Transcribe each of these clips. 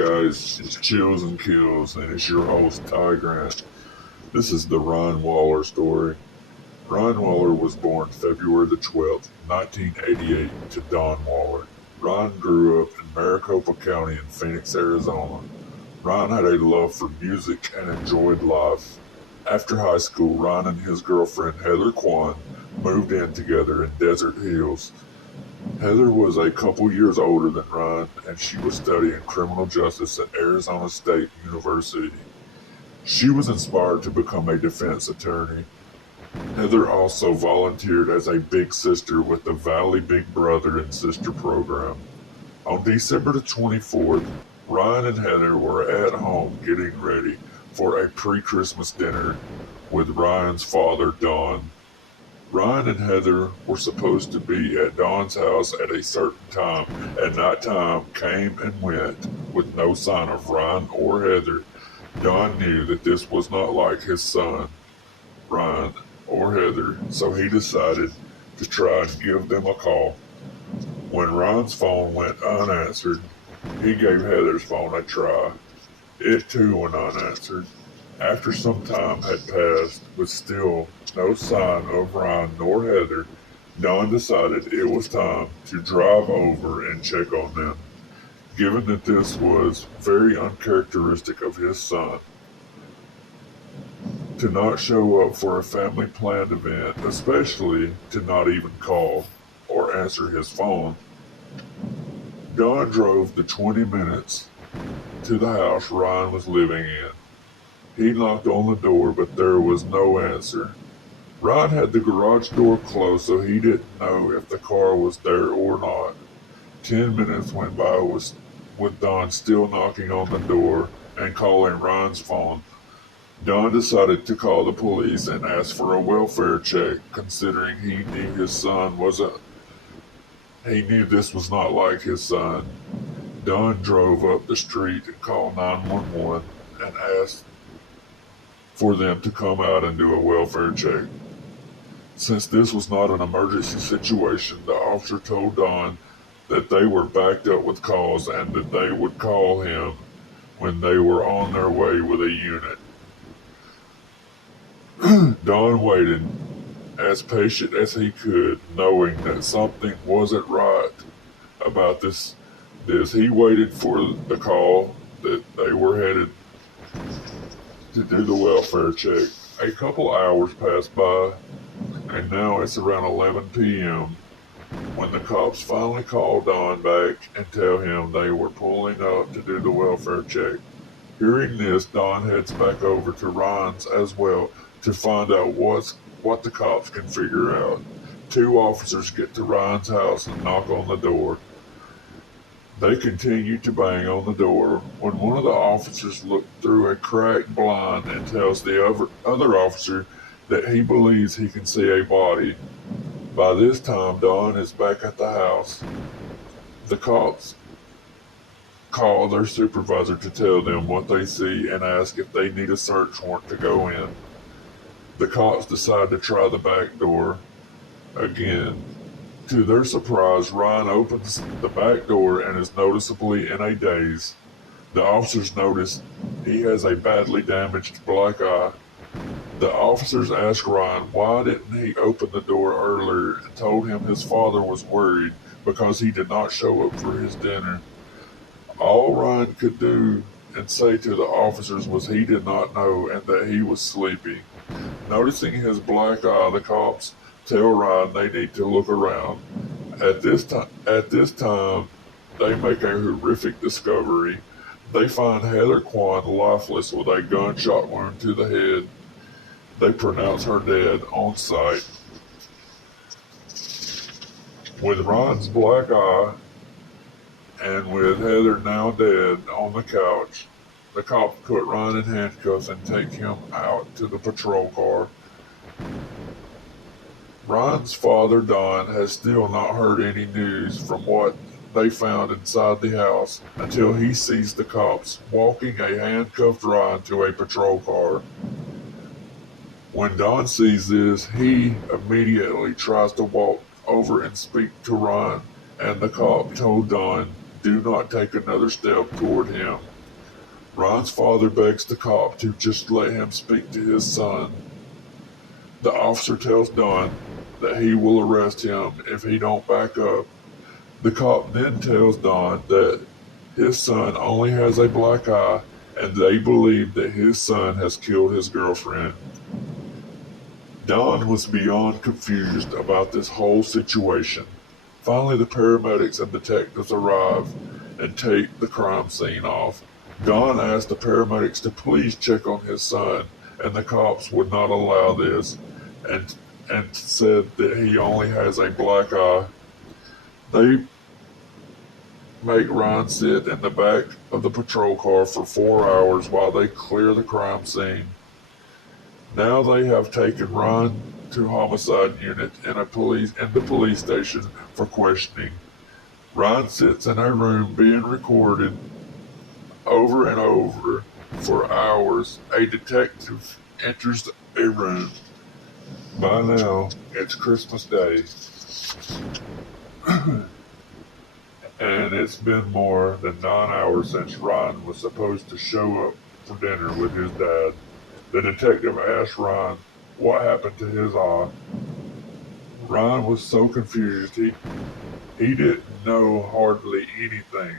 guys, it's Chills and Kills, and it's your host, Ty Grant. This is the Ron Waller story. Ron Waller was born February the 12th, 1988, to Don Waller. Ron grew up in Maricopa County in Phoenix, Arizona. Ron had a love for music and enjoyed life. After high school, Ron and his girlfriend, Heather Quan, moved in together in Desert Hills. Heather was a couple years older than Ron, and she was studying criminal justice at Arizona State University. She was inspired to become a defense attorney. Heather also volunteered as a big sister with the Valley Big Brother and Sister program. On December the 24th, Ron and Heather were at home getting ready for a pre-Christmas dinner with Ryan's father, Don. Ryan and Heather were supposed to be at Don's house at a certain time, and that time came and went with no sign of Ryan or Heather. Don knew that this was not like his son, Ryan, or Heather, so he decided to try and give them a call. When Ryan's phone went unanswered, he gave Heather's phone a try. It too went unanswered. After some time had passed with still no sign of Ryan nor Heather, Don decided it was time to drive over and check on them, given that this was very uncharacteristic of his son to not show up for a family planned event, especially to not even call or answer his phone. Don drove the 20 minutes to the house Ryan was living in. He knocked on the door, but there was no answer. Ryan had the garage door closed, so he didn't know if the car was there or not. 10 minutes went by with Don still knocking on the door and calling Ryan's phone. Don decided to call the police and ask for a welfare check, considering he knew he knew this was not like his son. Don drove up the street and called 911 and asked for them to come out and do a welfare check. Since this was not an emergency situation, the officer told Don that they were backed up with calls and that they would call him when they were on their way with a unit. Don waited as patient as he could, knowing that something wasn't right about this. He waited for the call that they were headed to do the welfare check. A couple hours passed by, and now it's around 11 p.m. when the cops finally called Don back and tell him they were pulling up to do the welfare check. Hearing this, Don heads back over to Ryan's as well to find out what the cops can figure out. Two officers get to Ryan's house and knock on the door. They continue to bang on the door when one of the officers looks through a cracked blind and tells the other officer that he believes he can see a body. By this time, Don is back at the house. The cops call their supervisor to tell them what they see and ask if they need a search warrant to go in. The cops decide to try the back door again. To their surprise, Ryan opens the back door and is noticeably in a daze. The officers notice he has a badly damaged black eye. The officers ask Ryan why didn't he open the door earlier and told him his father was worried because he did not show up for his dinner. All Ryan could do and say to the officers was he did not know and that he was sleepy. Noticing his black eye, the cops tell Ryan they need to look around. At this time, they make a horrific discovery. They find Heather Quan lifeless with a gunshot wound to the head. They pronounce her dead on sight. With Ryan's black eye and with Heather now dead on the couch, the cops put Ryan in handcuffs and take him out to the patrol car. Ryan's father, Don, has still not heard any news from what they found inside the house until he sees the cops walking a handcuffed Ryan to a patrol car. When Don sees this, he immediately tries to walk over and speak to Ryan, and the cop told Don, "Do not take another step toward him." Ron's father begs the cop to just let him speak to his son. The officer tells Don that he will arrest him if he don't back up. The cop then tells Don that his son only has a black eye and they believe that his son has killed his girlfriend. Don was beyond confused about this whole situation. Finally, the paramedics and detectives arrive and take the crime scene off. Don asked the paramedics to please check on his son, and the cops would not allow this and, and said that he only has a black eye. They make Ron sit in the back of the patrol car for 4 hours while they clear the crime scene. Now they have taken Ron to homicide unit in the police station for questioning. Ron sits in a room being recorded over and over for hours. A detective enters a room. By now, it's Christmas Day, and it's been more than 9 hours since Ron was supposed to show up for dinner with his dad. The detective asks Ron what happened to his eye. Ron was so confused he didn't know hardly anything.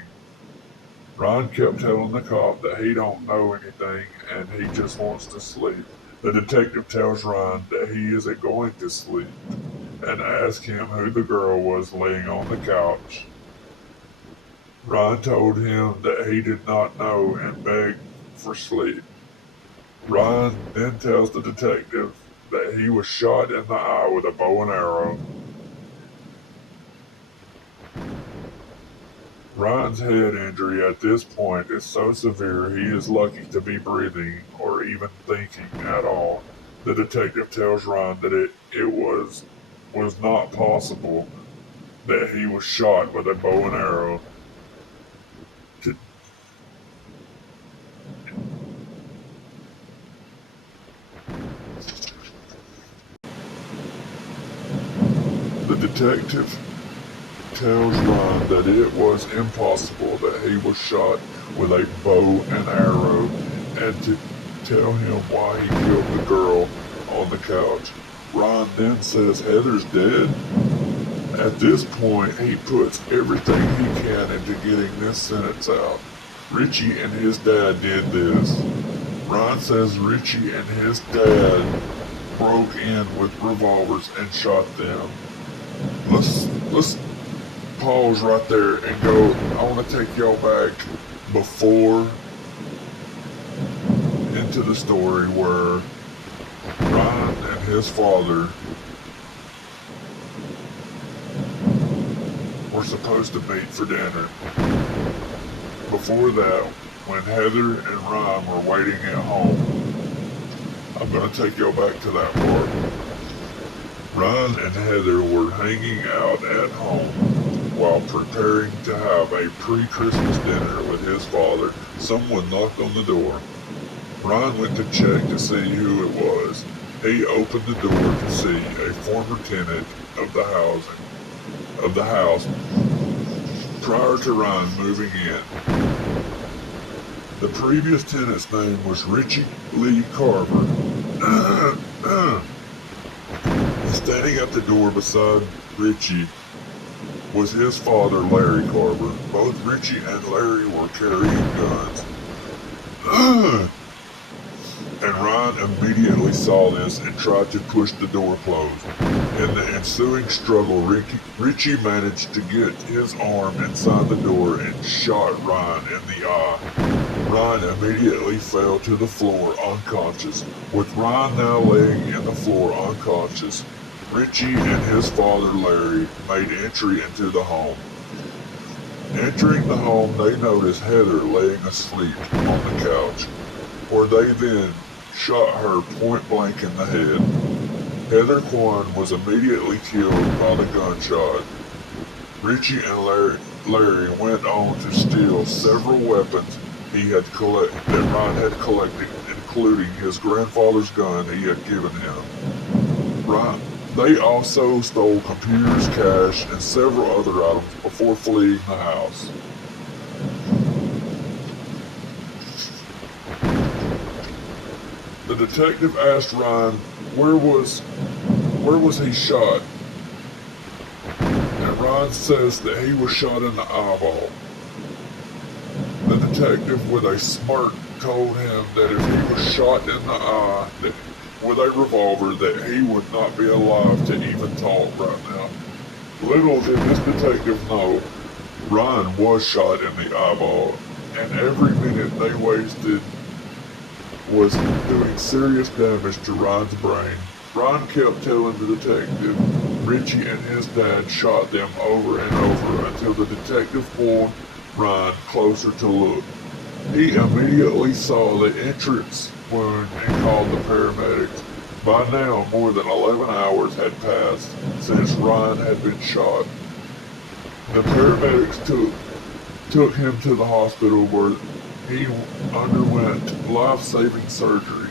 Ron kept telling the cop that he don't know anything and he just wants to sleep. The detective tells Ron that he isn't going to sleep and asks him who the girl was laying on the couch. Ron told him that he did not know and begged for sleep. Ron then tells the detective that he was shot in the eye with a bow and arrow. Ron's head injury at this point is so severe he is lucky to be breathing or even thinking at all. The detective tells Ron that it was not possible that he was shot with a bow and arrow. The detective tells Ron that it was impossible that he was shot with a bow and arrow and to tell him why he killed the girl on the couch. Ron then says Heather's dead. At this point, he puts everything he can into getting this sentence out. Richie and his dad did this. Ron says Richie and his dad broke in with revolvers and shot them. Let's pause right there and go. I want to take y'all back before into the story where Ron and his father were supposed to meet for dinner. Before that, when Heather and Ron were waiting at home, I'm going to take y'all back to that part. Ron and Heather were hanging out at home while preparing to have a pre-Christmas dinner with his father. Someone knocked on the door. Ron went to check to see who it was. He opened the door to see a former tenant of the house prior to Ron moving in. The previous tenant's name was Richie Lee Carver. Standing at the door beside Richie was his father, Larry Carver. Both Richie and Larry were carrying guns. And Ron immediately saw this and tried to push the door closed. In the ensuing struggle, Richie managed to get his arm inside the door and shot Ron in the eye. Ron immediately fell to the floor unconscious. With Ron now laying in the floor unconscious, Richie and his father Larry made entry into the home. Entering the home, they noticed Heather laying asleep on the couch, where they then shot her point blank in the head. Heather Quan was immediately killed by the gunshot. Richie and Larry went on to steal several weapons that Ron had collected, including his grandfather's gun he had given him. They also stole computers, cash, and several other items before fleeing the house. The detective asked Ryan where was he shot, and Ryan says that he was shot in the eyeball. The detective, with a smirk, told him that if he was shot in the eye with a revolver, that he would not be alive to even talk right now. Little did this detective know, Ryan was shot in the eyeball, and every minute they wasted was doing serious damage to Ryan's brain. Ryan kept telling the detective Richie and his dad shot them over and over until the detective pulled Ryan closer to look. He immediately saw the entrance wound and called the paramedics. By now, more than 11 hours had passed since Ryan had been shot. The paramedics took him to the hospital where he underwent life-saving surgery.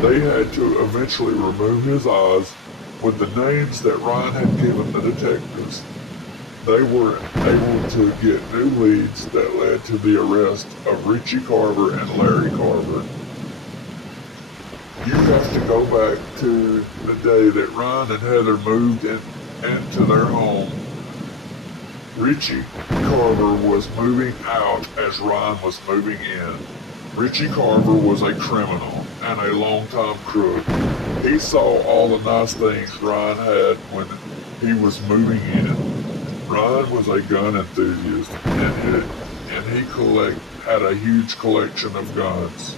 They had to eventually remove his eyes. With the names that Ryan had given the detectives, they were able to get new leads that led to the arrest of Richie Carver and Larry Carver. You have to go back to the day that Ryan and Heather moved into their home. Richie Carver was moving out as Ryan was moving in. Richie Carver was a criminal and a longtime crook. He saw all the nice things Ryan had when he was moving in. Ryan was a gun enthusiast, and he had a huge collection of guns.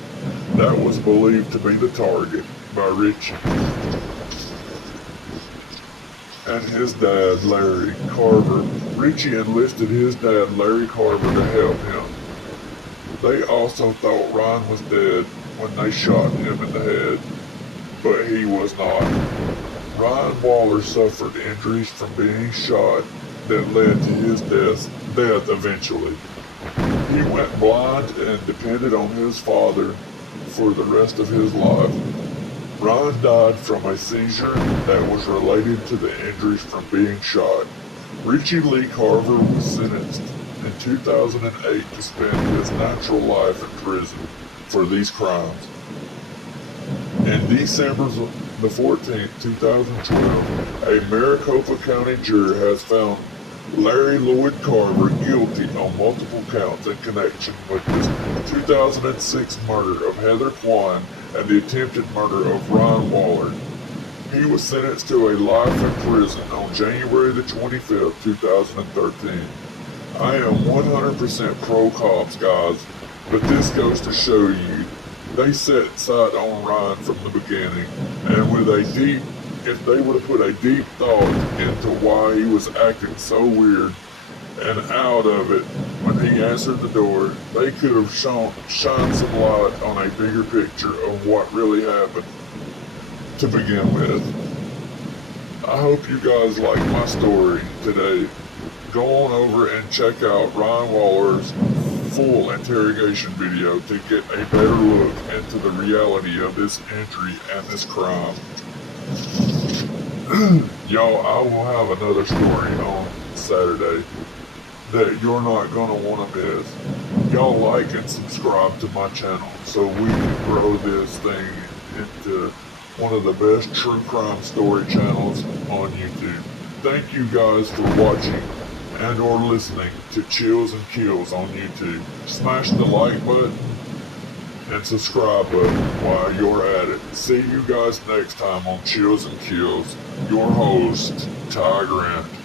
That was believed to be the target by Richie and his dad, Larry Carver. Richie enlisted his dad, Larry Carver, to help him. They also thought Ryan was dead when they shot him in the head, but he was not. Ryan Waller suffered injuries from being shot that led to his death eventually. He went blind and depended on his father for the rest of his life. Ryan died from a seizure that was related to the injuries from being shot. Richie Lee Carver was sentenced in 2008 to spend his natural life in prison for these crimes. In December the 14th, 2012, a Maricopa County juror has found Larry Lloyd Carver guilty on multiple counts in connection with the 2006 murder of Heather Quan and the attempted murder of Ryan Waller. He was sentenced to a life in prison on January the 25th, 2013. I am 100% pro-cops, guys, but this goes to show you they set sight on Ryan from the beginning, and if they would have put a deep thought into why he was acting so weird and out of it when he answered the door, they could have shined some light on a bigger picture of what really happened to begin with. I hope you guys like my story today. Go on over and check out Ryan Waller's full interrogation video to get a better look into the reality of this injury and this crime. Y'all, I will have another story on Saturday that you're not going to want to miss. Y'all like and subscribe to my channel so we can grow this thing into one of the best true crime story channels on YouTube. Thank you guys for watching and or listening to Chills and Kills on YouTube. Smash the like button and subscribe button while you're at it. See you guys next time on Chills and Kills. Your host, Ty Grant.